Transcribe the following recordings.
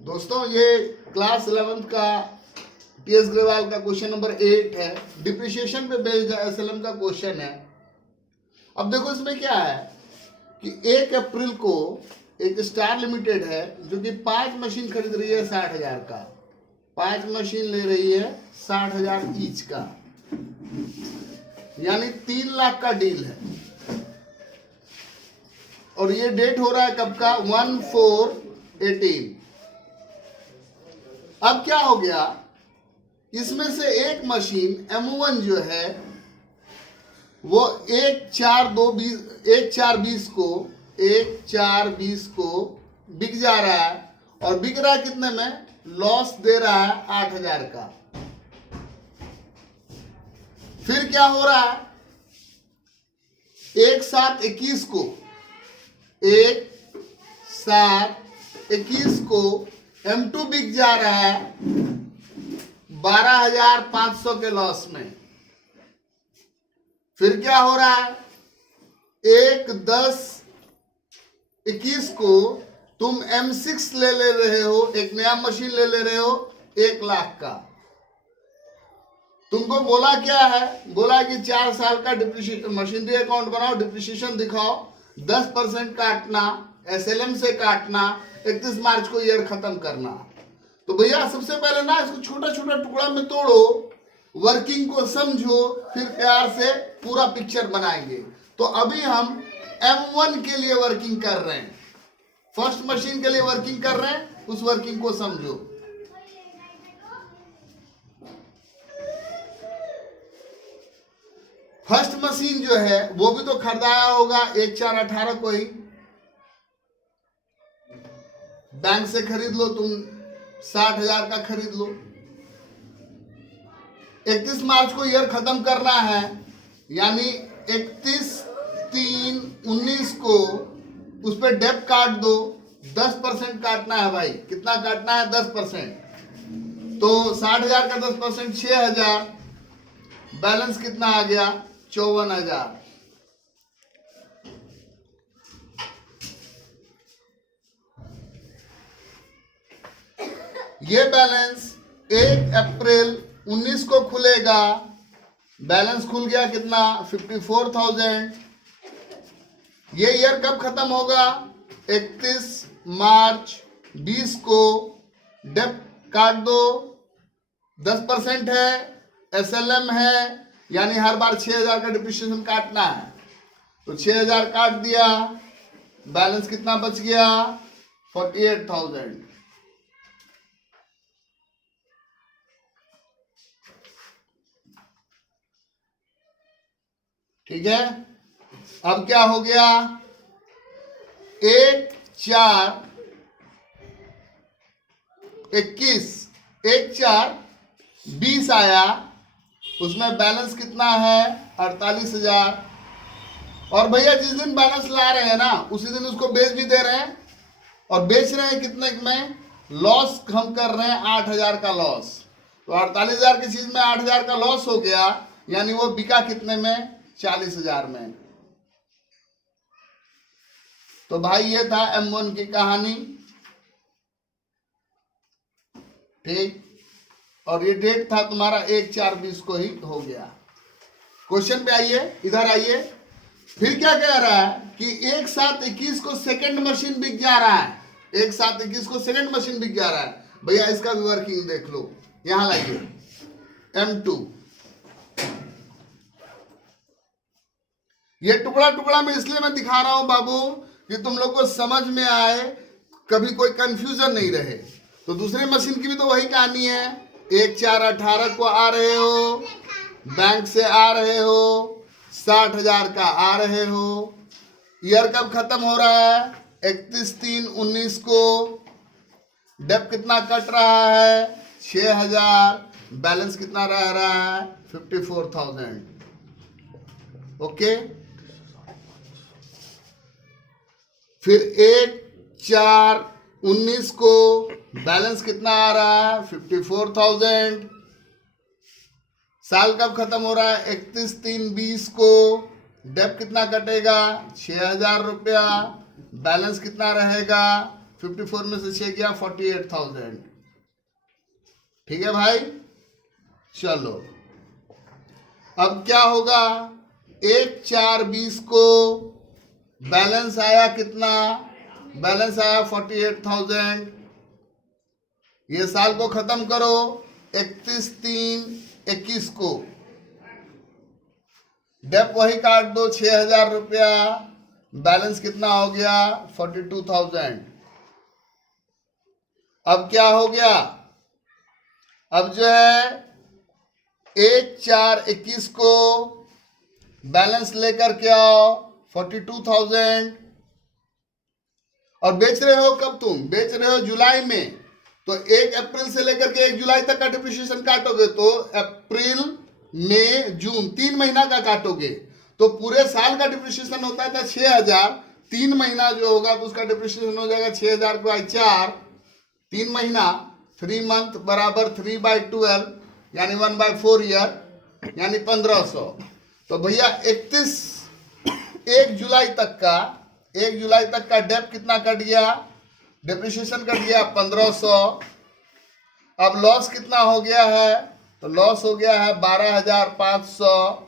दोस्तों ये class 11th का टीएस ग्रेवाल का क्वेश्चन नंबर 8 है। डिप्रिशिएशन पे बेस्ड एसएलएम का क्वेश्चन है। अब देखो इसमें क्या है कि 1 अप्रैल को एक स्टार लिमिटेड है जो कि 5 मशीन खरीद रही है 60,000 का। 5 मशीन ले रही है 60,000 ईच का, यानी 3 लाख का डील है। और ये डेट हो रहा है कब का? 1/4/18। अब क्या हो गया, इसमें से एक मशीन M1 जो है वो 1/4/20 को बिक जा रहा है। और बिक रहा है कितने में? लॉस दे रहा है 8,000 का। फिर क्या हो रहा है, 1/7/21 को M2 बिक जा रहा है 12,500 के लॉस में। फिर क्या हो रहा है, 1/10/21 को तुम M6 ले रहे हो, एक नया मशीन ले रहे हो 1 लाख का। तुमको बोला क्या है? बोला कि 4 साल का डिप्रिशिएशन मशीनरी अकाउंट बनाओ, डिप्रिशिएशन दिखाओ, 10% काटना, एसएलएम से काटना, 31 मार्च को ईयर खत्म करना। तो भैया सबसे पहले ना इसको छोटा छोटा टुकड़ा में तोड़ो, वर्किंग को समझो, फिर प्यार से पूरा पिक्चर बनाएंगे। तो अभी हम M1 के लिए वर्किंग कर रहे हैं, फर्स्ट मशीन के लिए वर्किंग कर रहे हैं, उस वर्किंग को समझो। फर्स्ट मशीन जो है वो भी तो खरीदाया होगा 1/4/18 को ही, बैंक से खरीद लो, तुम 60,000 का खरीद लो। 31 मार्च को ईयर खत्म करना है, यानी 31/3/19 को उस पर डेप काट दो। 10% काटना है भाई। कितना काटना है? 10%। तो 60,000 का 10% 6,000। बैलेंस कितना आ गया? 54,000। ये बैलेंस 1 अप्रैल 19 को खुलेगा। बैलेंस खुल गया कितना? 54,000। ये ईयर कब खत्म होगा? 31 मार्च 20 को। डेप काट दो, 10% है, एसएलएम है, यानी हर बार 6,000 का डिप्रिशिएशन काटना है। तो 6,000 काट दिया, बैलेंस कितना बच गया? 48,000। ठीक है। अब क्या हो गया, 1/4/21 1/4/20 आया, उसमें बैलेंस कितना है? 48,000। और भैया जिस दिन बैलेंस ला रहे हैं ना उसी दिन उसको बेच भी दे रहे हैं। और बेच रहे हैं कितने में? लॉस हम कर रहे हैं 8,000 का लॉस। तो 48,000 की चीज में 8,000 का लॉस हो गया, यानी वो बिका कितने में? 40,000 में। तो भाई ये था M1 की कहानी। ठीक। और ये डेट था तुम्हारा 1/4/20 को ही हो गया। क्वेश्चन पे आइए, इधर आइए। फिर क्या कह रहा है कि 1/7/21 को सेकंड मशीन बिक जा रहा है। 1/7/21 को सेकंड मशीन बिक जा रहा है। भैया इसका भी वर्किंग देख लो, यहां लाइए। M2 ये टुकड़ा टुकड़ा में इसलिए मैं दिखा रहा हूं बाबू कि तुम लोग को समझ में आए, कभी कोई कंफ्यूजन नहीं रहे। तो दूसरी मशीन की भी तो वही कहानी है। 1/4/18 को आ रहे हो, बैंक से आ रहे हो, 60,000 का आ रहे हो। ईयर कब खत्म हो रहा है? 31/3/19 को। डेप कितना कट रहा है? 6,000। बैलेंस कितना रह रहा है? 54,000। ओके। फिर 1/4/19 को बैलेंस कितना आ रहा है? 54,000। साल कब खत्म हो रहा है? 31/3/20 को। डेप कितना कटेगा? 6,000 रुपया। बैलेंस कितना रहेगा? 54 में से 6 गया 48,000। ठीक है भाई, चलो अब क्या होगा, 1/4/20 को बैलेंस आया कितना, बैलेंस आया 48,000। ये साल को खत्म करो 31/3/21 को, डेप वही काट दो 6,000 रुपया, बैलेंस कितना हो गया 42,000। अब क्या हो गया, अब जो है 1/4/21 को बैलेंस लेकर के आओ 42,000, और बेच रहे हो कब, तुम बेच रहे हो जुलाई में, तो 1 अप्रैल से लेकर के 1 जुलाई तक का डिप्रिसिएशन काटोगे, तो अप्रैल मई जून 3 महीना का काटोगे, तो पूरे साल का डिप्रिसिएशन होता था 6,000, 3 महीना जो होगा तो उसका डिप्रिसिएशन हो जाएगा 6,000 को 4, 3 महीना 3 मंथ बराबर 3/12 यानी 1/4 ईयर यानी 1500। तो भैया 1 जुलाई तक का डेप कितना कट गया, डिप्रिसिएशन कट गया 1500। अब लॉस कितना हो गया है, तो लॉस हो गया है 12,500,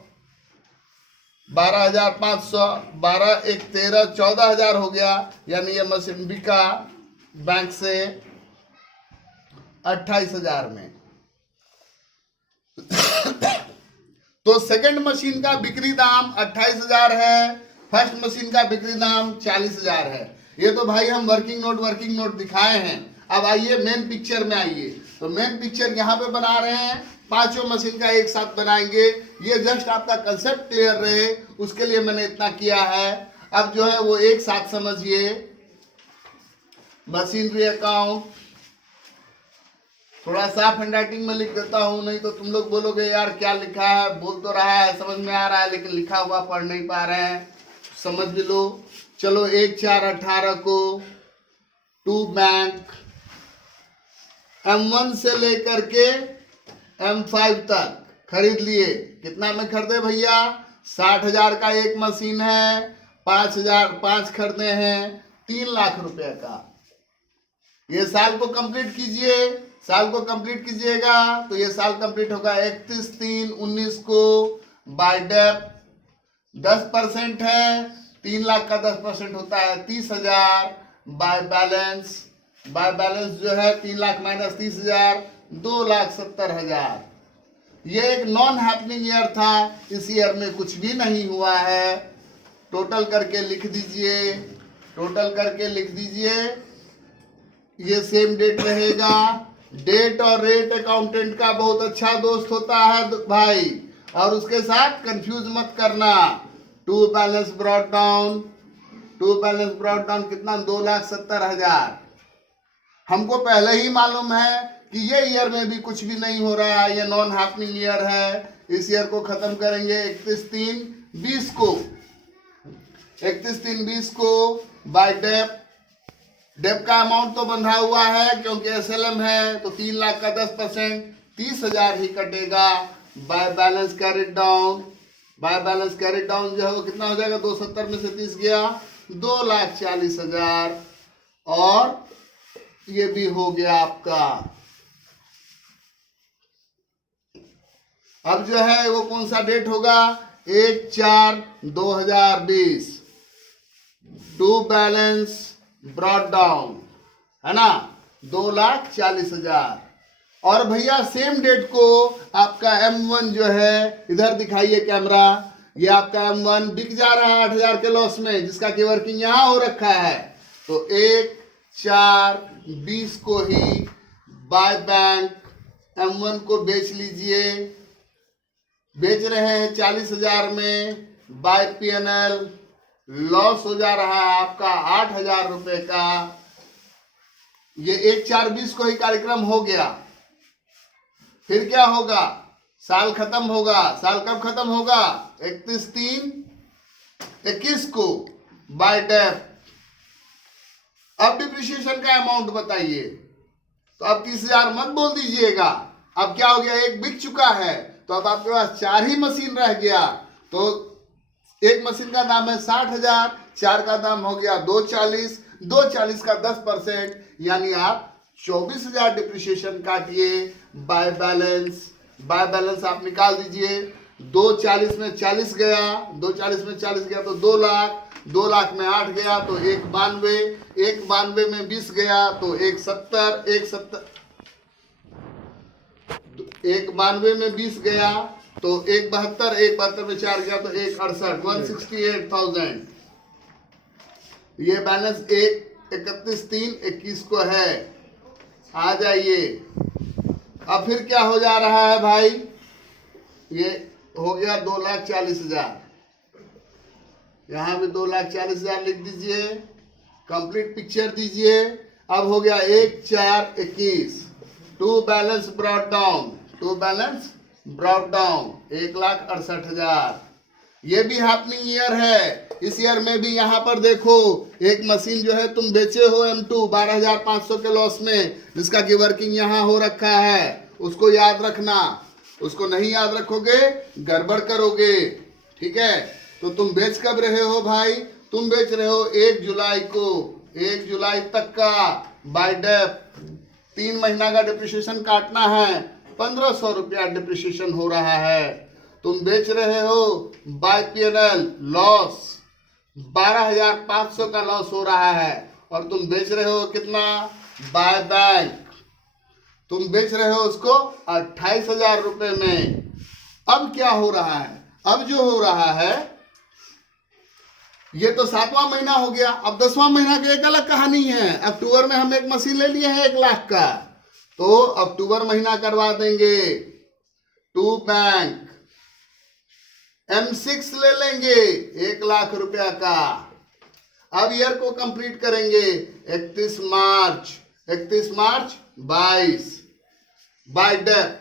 12,500, 12 1 13 14,000 हो गया, यानी ये मशीन बिका बैंक से 28,000 में। तो सेकंड मशीन का बिक्री दाम 28,000 है, फर्स्ट मशीन का बिक्री दाम 40,000 है। ये तो भाई हम वर्किंग नोट दिखाए हैं। अब आइए मेन पिक्चर में आइए, तो मेन पिक्चर यहाँ पे बना रहे हैं, पांचों मशीन का एक साथ बनाएंगे। ये जस्ट आपका कंसेप्ट क्लियर रहे उसके लिए मैंने इतना किया है। अब जो है वो एक साथ समझिए। मशीनरी अकाउंट थोड़ा साफ हैंडराइटिंग में लिख देता हूँ, नहीं तो तुम लोग बोलोगे यार क्या लिखा है, बोल तो रहा है समझ में आ रहा है लेकिन लिखा हुआ पढ़ नहीं पा रहे हैं, समझ भी लो। चलो 1/4/18 को टू बैंक M1 से लेकर के M5 तक खरीद लिए। कितना में खरीदे भैया, 60,000 का एक मशीन है, 5 खरीदे हैं 3 लाख रुपए का। ये साल को कंप्लीट कीजिए, साल को कंप्लीट कीजिएगा तो ये साल कंप्लीट होगा 31/3/19 को। बाय डेप 10% है, 3 लाख का 10% होता है 30,000। बाय बैलेंस जो है 3 लाख माइनस 30,000 2,70,000। ये एक नॉन हैपनिंग ईयर था, इस ईयर में कुछ भी नहीं हुआ है। टोटल करके लिख दीजिए, टोटल करके लिख दीजिए, ये सेम डेट रहेगा। डेट और रेट अकाउंटेंट का बहुत अच्छा दोस्त होता है भाई, और उसके साथ कंफ्यूज मत करना। टू बैलेंस ब्रॉट डाउन कितना 2,70,000। हमको पहले ही मालूम है कि ये ईयर में भी कुछ भी नहीं हो रहा है, ये नॉन हैपनिंग ईयर है। इस ईयर को खत्म करेंगे 31/3/20 को। 31/3/20 को बाय डेप का अमाउंट तो बंधा हुआ है क्योंकि SLM है, तो 3 लाख का 10% 30,000 ही कटेगा। बाय बैलेंस कैरिड डाउन जो है वो कितना हो जाएगा, 270 में से 30 गया 2,40,000, और ये भी हो गया आपका। अब जो है वो कौन सा डेट होगा, 1/4/2020 टू बैलेंस ब्रॉट डाउन है ना 2,40,000। और भैया सेम डेट को आपका M1 जो है, इधर दिखाइए कैमरा, ये आपका M1 बिक जा रहा है 8,000 के लॉस में, जिसका की वर्किंग यहाँ हो रखा है। तो 1/4/20 को ही बाय बैंक M1 को बेच लीजिए। बेच रहे हैं 40,000 में, बाय PNL लॉस हो जा रहा है आपका 8,000 रुपए का। ये 1/4/20 को ही कार्यक्रम हो गया। फिर क्या होगा, साल खत्म होगा। साल कब खत्म होगा, 31/3/21 को बाय डेप। अब डिप्रिसिएशन का अमाउंट बताइए, तो अब 30,000 मत बोल दीजिएगा। अब क्या हो गया, एक बिक चुका है, तो अब आपके पास 4 ही मशीन रह गया। तो एक मशीन का दाम है 60,000, 4 का दाम हो गया 240, 240 का 10%, यानी आप 24,000 डिप्रिसिएशन काटिए। बाय बैलेंस आप निकाल दीजिए। 240 में 40 गया, 240 में 40 गया तो 2 लाख, 2 लाख में 8 गया तो 192, 192 में 20 गया तो 170, 192 में 20 गया तो 172, 172 में 4 गया तो 168, 168,000। ये बैलेंस 31/3/21 को है। आ जाइए। अब फिर क्या हो जा रहा है भाई, ये हो गया 2,40,000, यहां भी 2,40,000 लिख दीजिए, कंप्लीट पिक्चर दीजिए। अब हो गया 1/4/21, टू बैलेंस ब्रॉट डाउन, 1,68,000। ये भी हैपनिंग ईयर है। इस ईयर में भी यहाँ पर देखो, एक मशीन जो है तुम बेचे हो M2 12,500 के लॉस में, जिसका की वर्किंग यहाँ हो रखा है, उसको याद रखना। उसको नहीं याद रखोगे गड़बड़ करोगे, ठीक है। तो तुम बेच कब रहे हो भाई, तुम बेच रहे हो 1 जुलाई को, 1 जुलाई तक का बाय डेप। 3 महीना का डिप्रिसिएशन काटना है, 1,500 रुपया डिप्रिसिएशन हो रहा है। तुम बेच रहे हो बाय P&L, लॉस 12,500 का लॉस हो रहा है, और तुम बेच रहे हो कितना, बाय बैंक तुम बेच रहे हो उसको 28,000 रुपए में। अब क्या हो रहा है, अब जो हो रहा है, ये तो 7वां महीना हो गया। अब 10वां महीना की एक अलग कहानी है। अक्टूबर में हम एक मशीन ले लिए हैं 1 लाख का, तो अक्टूबर महीना करवा देंगे। टू बैंक M6 ले लेंगे 1 लाख रुपया का। अब ईयर को कंप्लीट करेंगे 31 मार्च 22 बाय डेप।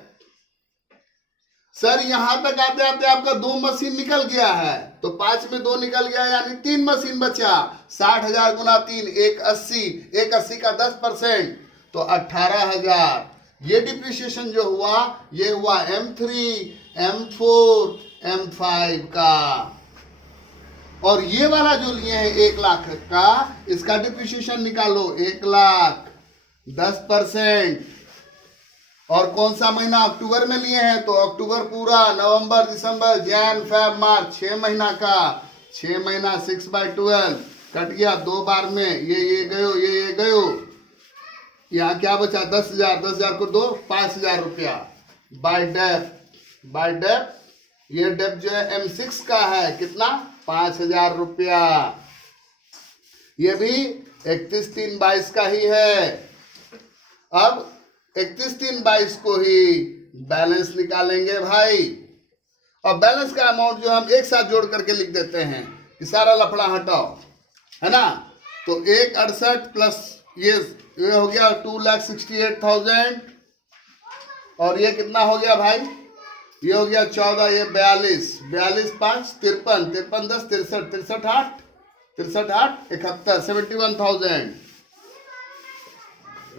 सर यहां तक आते आते आपका 2 मशीन निकल गया है, तो 5 में 2 निकल गया, यानी 3 मशीन बचा। 60,000 गुना 3, 180, 180 का 10%, तो 18,000। ये डिप्रिसिएशन जो हुआ, ये हुआ M3, M4, M5 का। और ये वाला जो लिए हैं 1 लाख का, इसका डिप्रिसिएशन निकालो 1 लाख, 10%। और कौन सा महीना, अक्टूबर में लिए हैं, तो अक्टूबर पूरा, नवंबर, दिसंबर, जैन, फेब, मार्च, 6 महीना का, 6 महीना 6/12 कट गया 2 बार में। ये गयो, ये गयो। यहाँ क्या बचा, 10,000, 10,000 को 2, 5,000 रुपया बाय डेप। ये डेप जो है M6 का है, कितना, 5,000 रुपया। ये भी 31/3/22 का ही है। अब 31/3/22 को ही बैलेंस निकालेंगे भाई। और बैलेंस का अमाउंट जो हम एक साथ जोड़ करके लिख देते हैं कि सारा लफड़ा हटाओ, है ना। तो 168 प्लस ये हो गया 2,68,000, और ये कितना हो गया भाई, ये हो गया 14, ये 42, 5 53, 10 63, 8 71, 71,000।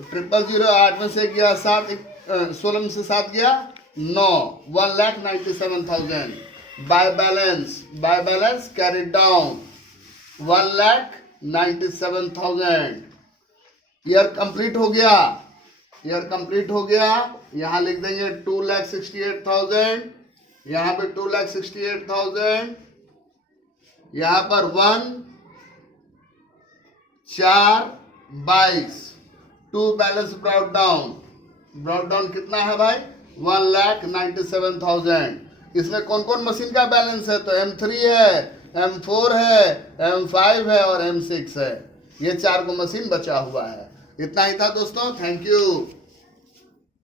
000, 8 में से गया 7, 16 में से 7 गया 9, 1,97,000 by balance carry down 1,97,000। Year complete हो गया। यहाँ लिख देंगे 2,68,000, यहाँ पे 2,68,000, यहाँ पर 1/4/22 टू बैलेंस ब्रॉट डाउन कितना है भाई, 1,97,000। इसमें कौन कौन मशीन का बैलेंस है, तो M3 है, M4 है, M5 है और M6 है। ये 4 को मशीन बचा हुआ है। इतना ही था दोस्तों, थैंक यू।